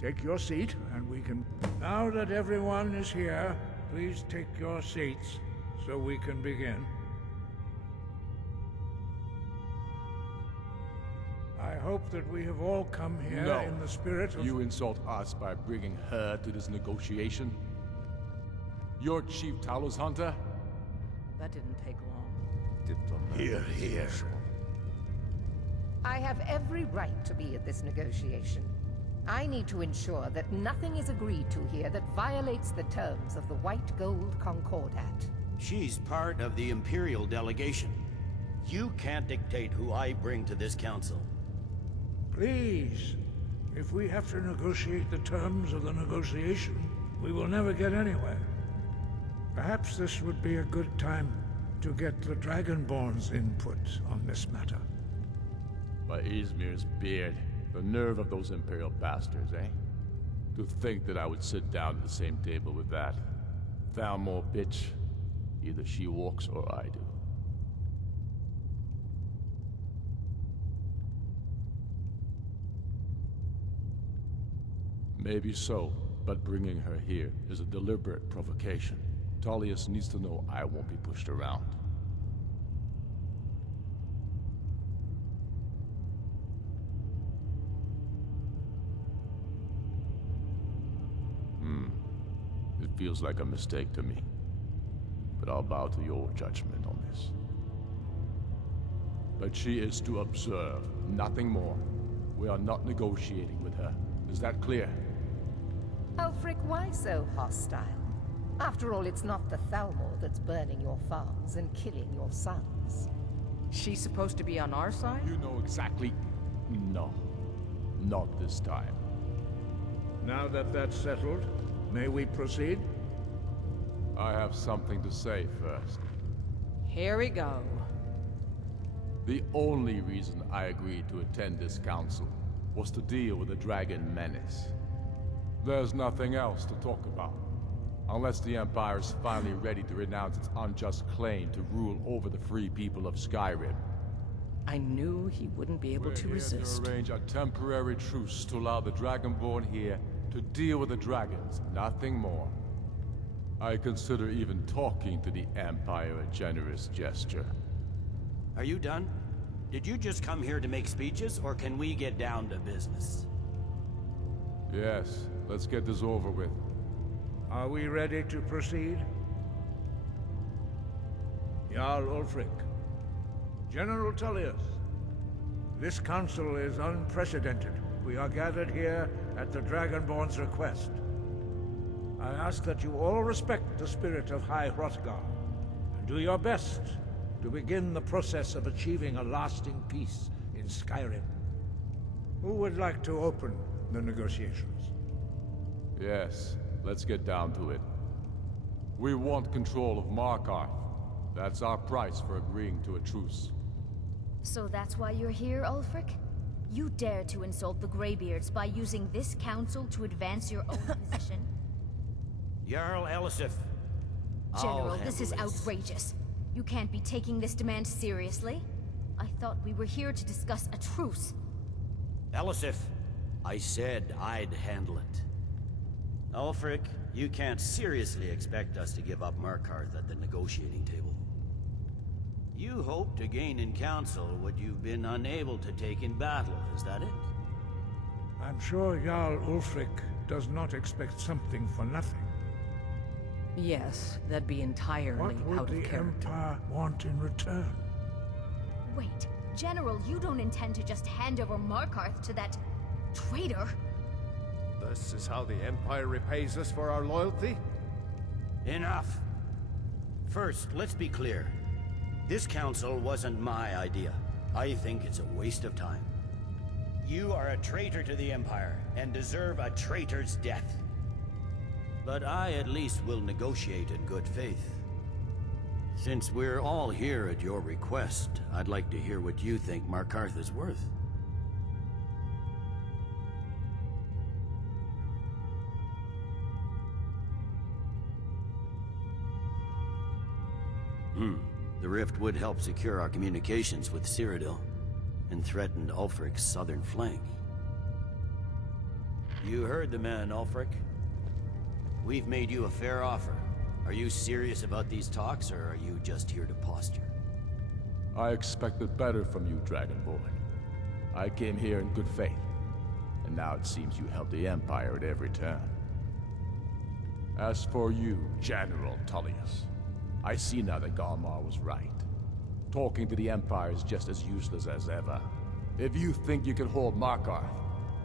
Take your seat, and we can... Now that everyone is here, please take your seats, so we can begin. I hope that we have all come here in the spirit of... You insult us by bringing her to this negotiation? You're Chief Talos Hunter? That didn't take long. Here, here. I have every right to be at this negotiation. I need to ensure that nothing is agreed to here that violates the terms of the White Gold Concordat. She's part of the Imperial delegation. You can't dictate who I bring to this council. Please, if we have to negotiate the terms of the negotiation, we will never get anywhere. Perhaps this would be a good time to get the Dragonborn's input on this matter. By Izmir's beard, the nerve of those Imperial bastards, eh? To think that I would sit down at the same table with that Thalmor bitch. Either she walks or I do. Maybe so, but bringing her here is a deliberate provocation. Tullius needs to know I won't be pushed around. It feels like a mistake to me. But I'll bow to your judgment on this. But she is to observe, nothing more. We are not negotiating with her. Is that clear? Ulfric, why so hostile? After all, it's not the Thalmor that's burning your farms and killing your sons. She's supposed to be on our side? You know exactly... No. Not this time. Now that that's settled, may we proceed? I have something to say first. Here we go. The only reason I agreed to attend this council was to deal with the dragon menace. There's nothing else to talk about. Unless the Empire is finally ready to renounce its unjust claim to rule over the free people of Skyrim. I knew he wouldn't be able to resist. We're here to arrange a temporary truce to allow the Dragonborn here to deal with the dragons, nothing more. I consider even talking to the Empire a generous gesture. Are you done? Did you just come here to make speeches, or can we get down to business? Yes, let's get this over with. Are we ready to proceed? Jarl Ulfric, General Tullius, this council is unprecedented. We are gathered here at the Dragonborn's request. I ask that you all respect the spirit of High Hrothgar, and do your best to begin the process of achieving a lasting peace in Skyrim. Who would like to open the negotiations? Yes, let's get down to it. We want control of Markarth. That's our price for agreeing to a truce. So that's why you're here, Ulfric? You dare to insult the greybeards by using this council to advance your own position? Jarl Elisif. General, this is outrageous. You can't be taking this demand seriously. I thought we were here to discuss a truce. Elisif, I said I'd handle it. Ulfric, you can't seriously expect us to give up Markarth at the negotiating table. You hope to gain in council what you've been unable to take in battle, is that it? I'm sure Jarl Ulfric does not expect something for nothing. Yes, that'd be entirely What would out of the character. Empire want in return? Wait, General, you don't intend to just hand over Markarth to that traitor? This is how the Empire repays us for our loyalty? Enough! First, let's be clear. This council wasn't my idea. I think it's a waste of time. You are a traitor to the Empire, and deserve a traitor's death. But I at least will negotiate in good faith. Since we're all here at your request, I'd like to hear what you think Markarth is worth. The rift would help secure our communications with Cyrodiil, and threatened Ulfric's southern flank. You heard the man, Ulfric. We've made you a fair offer. Are you serious about these talks, or are you just here to posture? I expected better from you, Dragonborn. I came here in good faith, and now it seems you help the Empire at every turn. As for you, General Tullius, I see now that Galmar was right. Talking to the Empire is just as useless as ever. If you think you can hold Markarth,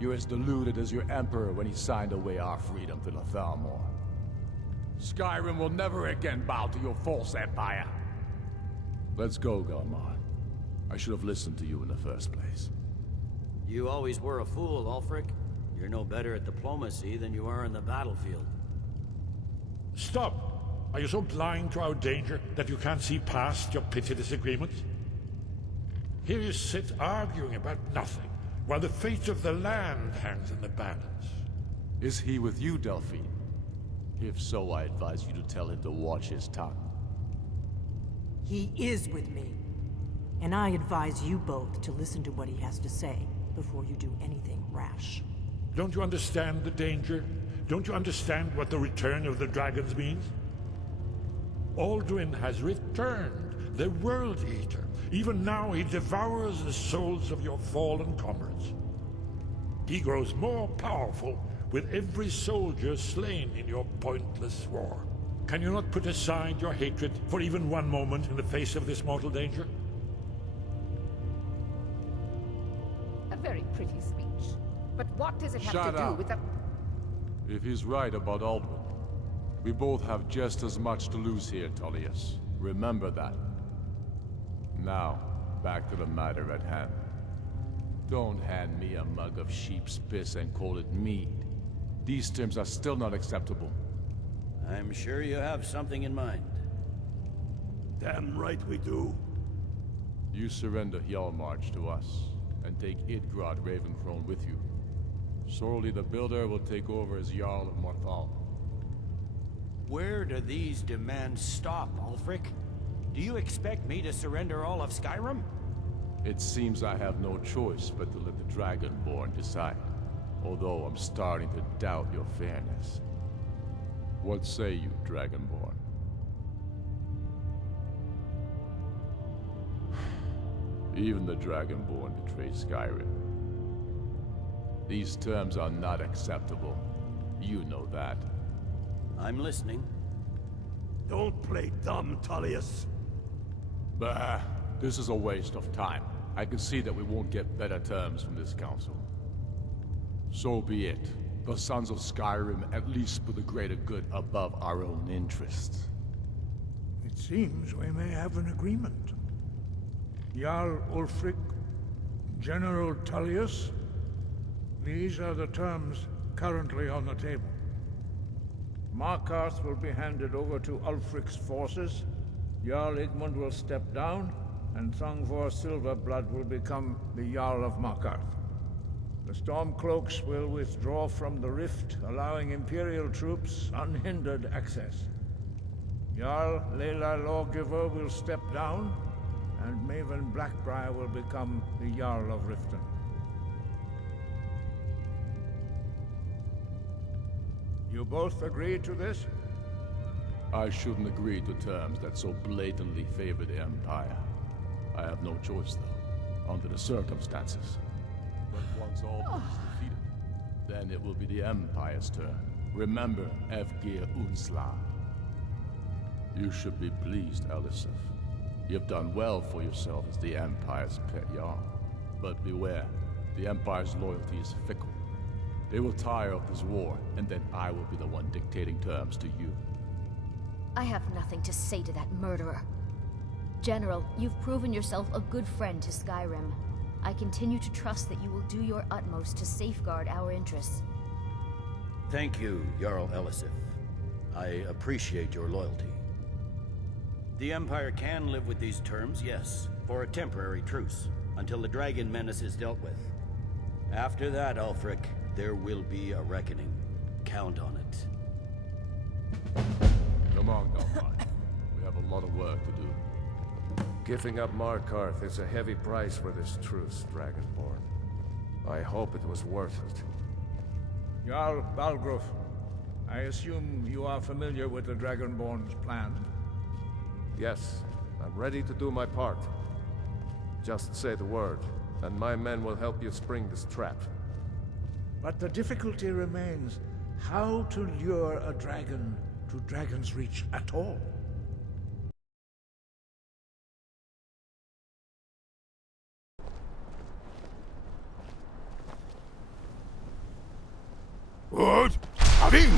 you're as deluded as your Emperor when he signed away our freedom to the Thalmor. Skyrim will never again bow to your false empire. Let's go, Galmar. I should have listened to you in the first place. You always were a fool, Ulfric. You're no better at diplomacy than you are in the battlefield. Stop! Are you so blind to our danger that you can't see past your petty disagreements? Here you sit arguing about nothing, while the fate of the land hangs in the balance. Is he with you, Delphine? If so, I advise you to tell him to watch his tongue. He is with me. And I advise you both to listen to what he has to say before you do anything rash. Don't you understand the danger? Don't you understand what the return of the dragons means? Alduin has returned, the World Eater. Even now he devours the souls of your fallen comrades. He grows more powerful with every soldier slain in your pointless war. Can you not put aside your hatred for even one moment in the face of this mortal danger? A very pretty speech. But what does it have Shut to do up. with the... If he's right about Alduin, we both have just as much to lose here, Tullius. Remember that. Now, back to the matter at hand. Don't hand me a mug of sheep's piss and call it mead. These terms are still not acceptable. I'm sure you have something in mind. Damn right we do. You surrender Hjalmarch to us, and take Idgrod Ravencrone with you. Sorli the Builder will take over as Jarl of Morthal. Where do these demands stop, Ulfric? Do you expect me to surrender all of Skyrim? It seems I have no choice but to let the Dragonborn decide. Although I'm starting to doubt your fairness. What say you, Dragonborn? Even the Dragonborn betray Skyrim. These terms are not acceptable. You know that. I'm listening. Don't play dumb, Tullius. Bah, this is a waste of time. I can see that we won't get better terms from this council. So be it. The Sons of Skyrim at least put the greater good above our own interests. It seems we may have an agreement. Jarl Ulfric, General Tullius, these are the terms currently on the table. Markarth will be handed over to Ulfric's forces, Jarl Igmund will step down, and Thongvor Silverblood will become the Jarl of Markarth. The stormcloaks will withdraw from the rift, allowing Imperial troops unhindered access. Jarl Leila Lawgiver will step down, and Maven Blackbriar will become the Jarl of Riften. You both agree to this? I shouldn't agree to terms that so blatantly favor the Empire. I have no choice, though, under the circumstances. But once Alduin is defeated, then it will be the Empire's turn. Remember, Evgir Unsla. You should be pleased, Elisif. You've done well for yourself as the Empire's pet Jarl. But beware, the Empire's loyalty is fickle. They will tire of this war, and then I will be the one dictating terms to you. I have nothing to say to that murderer. General, you've proven yourself a good friend to Skyrim. I continue to trust that you will do your utmost to safeguard our interests. Thank you, Jarl Elisif. I appreciate your loyalty. The Empire can live with these terms, yes, for a temporary truce, until the dragon menace is dealt with. After that, Ulfric, there will be a reckoning. Count on it. Come on, Galmar. We have a lot of work to do. Giving up Markarth is a heavy price for this truce, Dragonborn. I hope it was worth it. Jarl Balgruf, I assume you are familiar with the Dragonborn's plan? Yes, I'm ready to do my part. Just say the word, and my men will help you spring this trap. But the difficulty remains how to lure a dragon to Dragon's Reach at all. What? Having!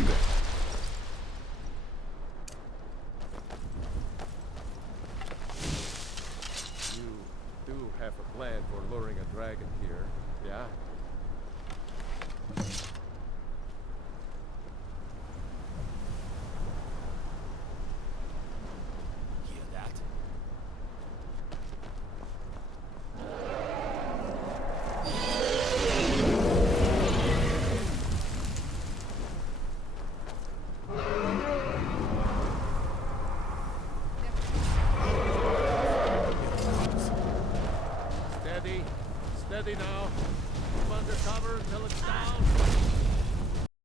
You do have a plan for luring a dragon here, yeah? Hear that? Steady. Steady now. Keep under cover until it's down.